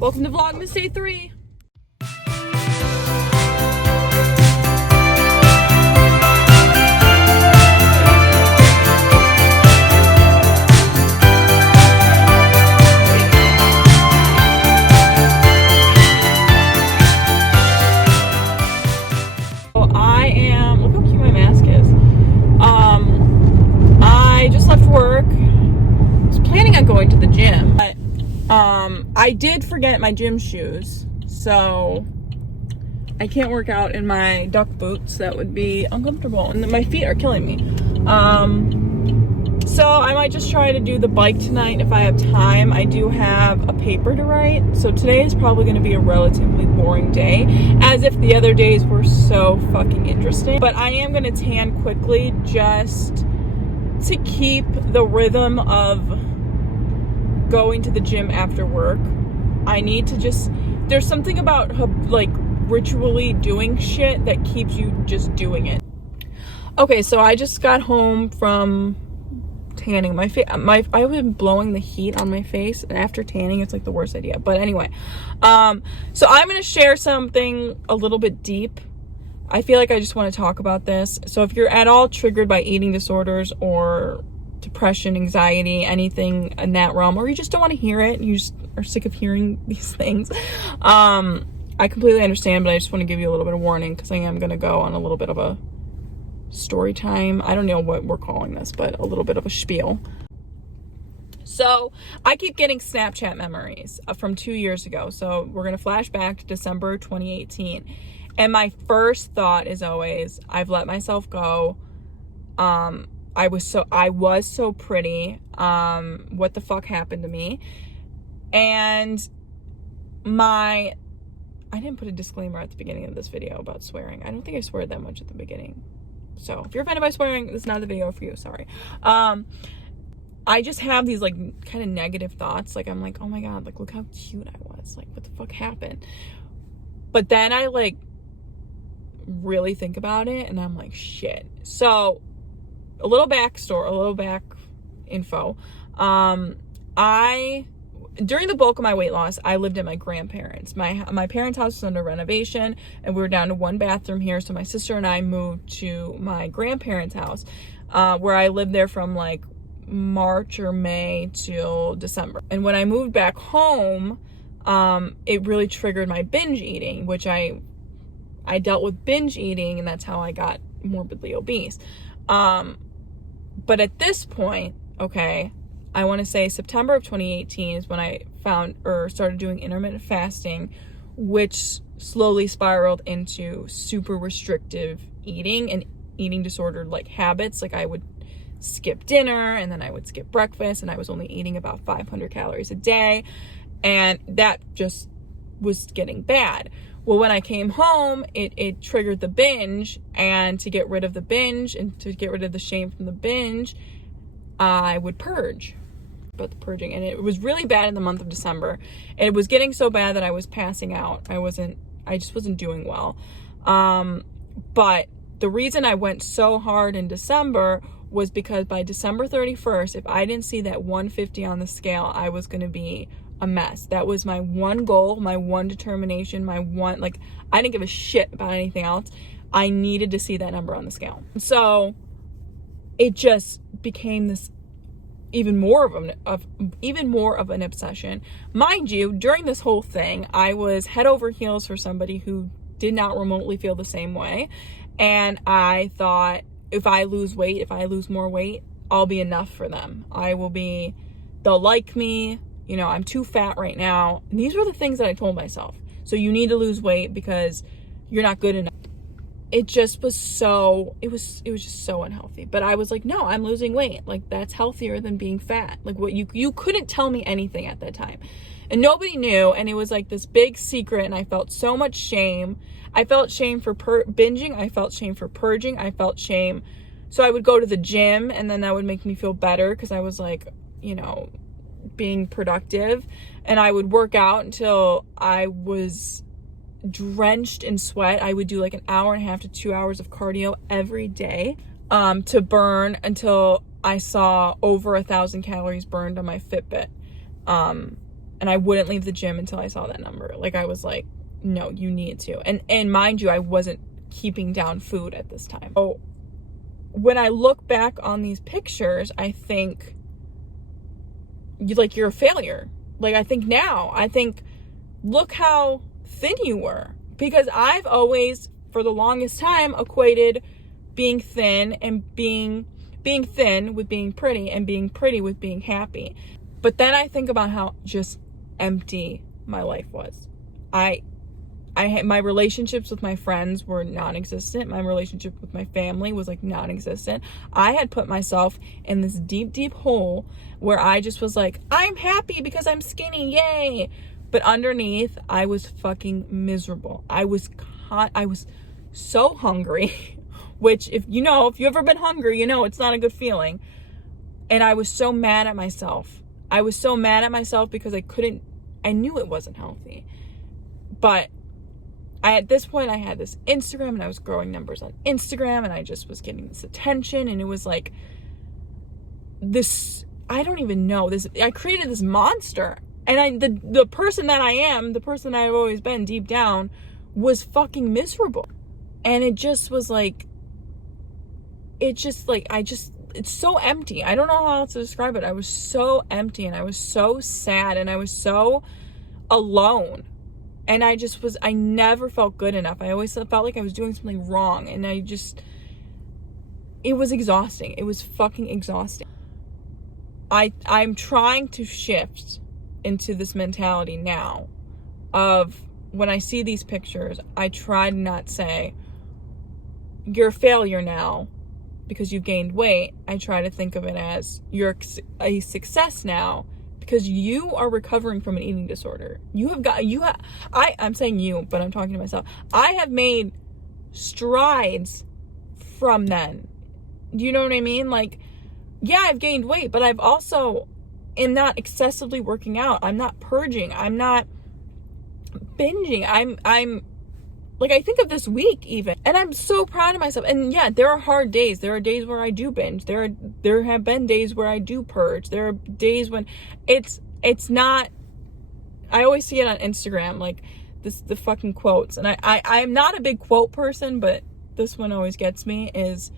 Welcome to Vlogmas Day 3. Look how cute my mask is. I just left work. I was planning on going to the gym, but I did forget my gym shoes, so I can't work out in my duck boots. That would be uncomfortable, and my feet are killing me. So I might just try to do the bike tonight if I have time. I do have a paper to write, so today is probably going to be a relatively boring day, as if the other days were so fucking interesting. But I am going to tan quickly just to keep the rhythm of going to the gym after work. I need to just, there's something about like ritually doing shit that keeps you just doing it. Okay, so I just got home from tanning my face. I've been blowing the heat on my face, and after tanning it's like the worst idea. But anyway, so I'm going to share something a little bit deep. I feel like I just want to talk about this. So if you're at all triggered by eating disorders or depression, anxiety, anything in that realm, or you just don't want to hear it, you just are sick of hearing these things, I completely understand, but I just want to give you a little bit of warning because I am going to go on a little bit of a story time. I don't know what we're calling this, but a little bit of a spiel. So I keep getting Snapchat memories from 2 years ago. So we're going to flash back to December 2018. And my first thought is always, I've let myself go. I was so pretty. What the fuck happened to me? And I didn't put a disclaimer at the beginning of this video about swearing. I don't think I swear that much at the beginning. So if you're offended by swearing, this is not the video for you. Sorry. I just have these like kind of negative thoughts. Like I'm like, oh my God, like look how cute I was. Like what the fuck happened? But then I like really think about it and I'm like, shit. So a little back info. During the bulk of my weight loss, I lived at my grandparents. My parents' house was under renovation, and we were down to one bathroom here. So my sister and I moved to my grandparents' house, where I lived there from like March or May till December. And when I moved back home, it really triggered my binge eating, which I dealt with binge eating, and that's how I got morbidly obese. But at this point, okay, I want to say September of 2018 is when I started doing intermittent fasting, which slowly spiraled into super restrictive eating and eating disordered like habits. Like I would skip dinner and then I would skip breakfast, and I was only eating about 500 calories a day. And that just was getting bad. Well, when I came home, it triggered the binge, and to get rid of the binge and to get rid of the shame from the binge, I would purge. About the purging, and it was really bad in the month of December, and it was getting so bad that I was passing out. I just wasn't doing well. But the reason I went so hard in December was because by December 31st, if I didn't see that 150 on the scale, I was going to be a mess. That was my one goal, my one determination, I didn't give a shit about anything else. I needed to see that number on the scale. So it just became this even more of an obsession. Mind you, during this whole thing, I was head over heels for somebody who did not remotely feel the same way. And I thought, if I lose more weight, I'll be enough for them. They'll like me. You know, I'm too fat right now. And these were the things that I told myself. So you need to lose weight because you're not good enough. It just was it was just so unhealthy. But I was like, no, I'm losing weight. Like that's healthier than being fat. Like what you couldn't tell me anything at that time. And nobody knew. And it was like this big secret. And I felt so much shame. I felt shame for binging. I felt shame for purging. I felt shame. So I would go to the gym, and then that would make me feel better because I was like, you know, being productive. And I would work out until I was drenched in sweat. I would do like an hour and a half to 2 hours of cardio every day to burn until I saw over 1,000 calories burned on my Fitbit. And I wouldn't leave the gym until I saw that number. Like, I was like, no, you need to. And mind you, I wasn't keeping down food at this time. So when I look back on these pictures, I think you're a failure. Like, I think look how thin you were. Because I've always, for the longest time, equated being thin and being thin with being pretty, and being pretty with being happy. But then I think about how just empty my life was. I had, my relationships with my friends were non-existent. My relationship with my family was like non-existent. I had put myself in this deep, deep hole where I just was like, I'm happy because I'm skinny, yay. But underneath, I was fucking miserable. I was so hungry, which if you've ever been hungry, you know it's not a good feeling. And I was so mad at myself. I was so mad at myself because I knew it wasn't healthy. But at this point, I had this Instagram, and I was growing numbers on Instagram, and I just was getting this attention, and it was like this, I don't even know, this, I created this monster. And the person that I am, the person I've always been deep down, was fucking miserable. And it just was like, it's so empty. I don't know how else to describe it. I was so empty, and I was so sad, and I was so alone. And I never felt good enough. I always felt like I was doing something wrong. And it was exhausting. It was fucking exhausting. I'm trying to shift into this mentality now of, when I see these pictures, I try to not say, you're a failure now because you've gained weight. I try to think of it as, you're a success now because you are recovering from an eating disorder. I'm saying you, but I'm talking to myself. I have made strides from then. Do you know what I mean? Like, yeah, I've gained weight, but I've also am not excessively working out. I'm not purging. I'm not binging. I'm like, I think of this week even, and I'm so proud of myself. And yeah, there are hard days. There are days where I do binge. There have been days where I do purge. There are days when it's not, I always see it on Instagram, like the fucking quotes. And I'm not a big quote person, but this one always gets me, is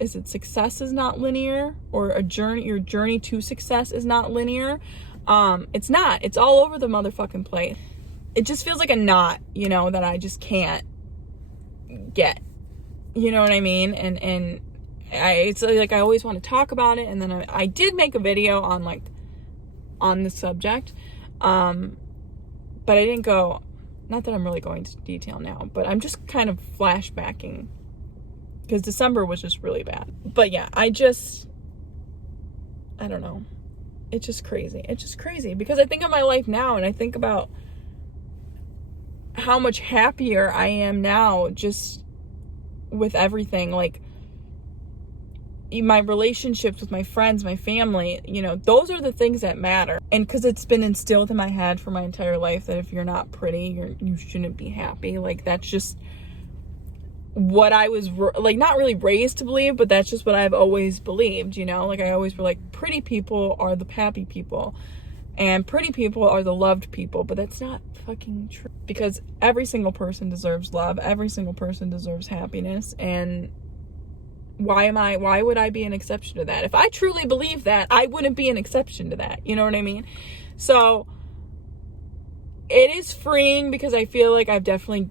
it success is not linear, or your journey to success is not linear? It's not. It's all over the motherfucking place. It just feels like a knot, that I just can't get. You know what I mean? And it's like I always want to talk about it. And then I did make a video on this subject, but I didn't go. Not that I'm really going into detail now, but I'm just kind of flashbacking because December was just really bad. But yeah, I don't know. It's just crazy. It's just crazy because I think of my life now, and I think about how much happier I am now just with everything. Like, my relationships with my friends, my family, those are the things that matter. And because it's been instilled in my head for my entire life that if you're not pretty, you shouldn't be happy. Like, that's just what I was not really raised to believe, but that's just what I've always believed. Like, I always were like, pretty people are the happy people, and pretty people are the loved people. But that's not fucking true, because every single person deserves love. Every single person deserves happiness. And why would I be an exception to that? If I truly believe that, I wouldn't be an exception to that. You know what I mean? So it is freeing, because I feel like I've definitely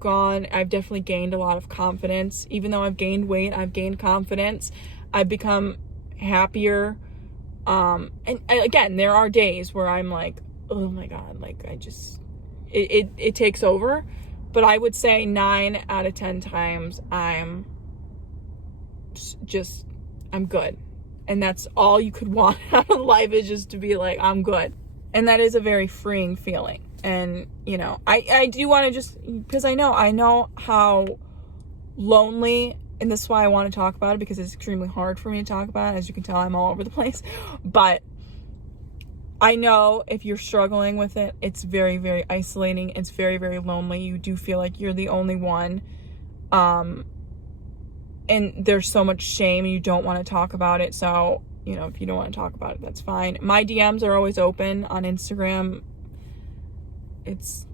gained a lot of confidence. Even though I've gained weight, I've gained confidence. I've become happier. And again, there are days where I'm like, oh my God, like it takes over. But I would say 9 out of 10 times I'm good. And that's all you could want out of life, is just to be like, I'm good. And that is a very freeing feeling. And, I do want to just, because I know how lonely, and that's why I want to talk about it, because it's extremely hard for me to talk about it. As you can tell, I'm all over the place. But I know if you're struggling with it, it's very, very isolating. It's very, very lonely. You do feel like you're the only one. And there's so much shame, and you don't want to talk about it. So you know, if you don't want to talk about it, that's fine. My DMs are always open on Instagram. It's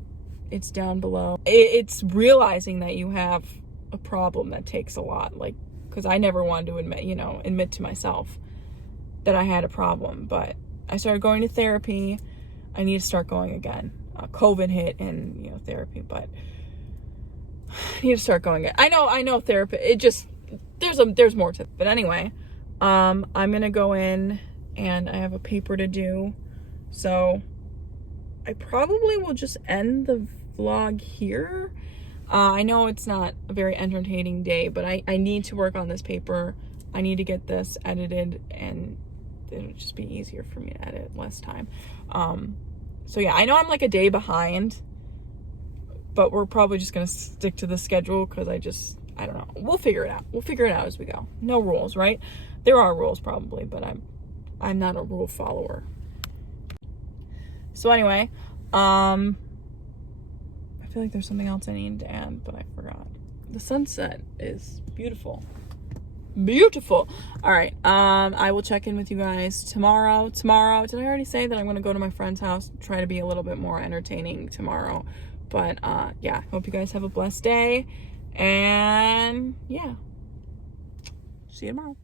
down below. It's realizing that you have a problem that takes a lot, like, because I never wanted to admit to myself that I had a problem, but I started going to therapy. I need to start going again. COVID hit and, you know, therapy, but I need to start going again. I know therapy, it just, there's more to it. But anyway, I'm gonna go in and I have a paper to do, so I probably will just end the vlog here. I know it's not a very entertaining day, but I need to work on this paper. I need to get this edited, and it'll just be easier for me to edit, less time. So yeah, I know I'm like a day behind, but we're probably just gonna stick to the schedule because I don't know. We'll figure it out. We'll figure it out as we go. No rules, right? There are rules probably, but I'm not a rule follower. So anyway, I feel like there's something else I needed to add, but I forgot. The sunset is beautiful. Beautiful. All right. I will check in with you guys tomorrow. Did I already say that I'm going to go to my friend's house, try to be a little bit more entertaining tomorrow? But yeah, hope you guys have a blessed day. And yeah, see you tomorrow.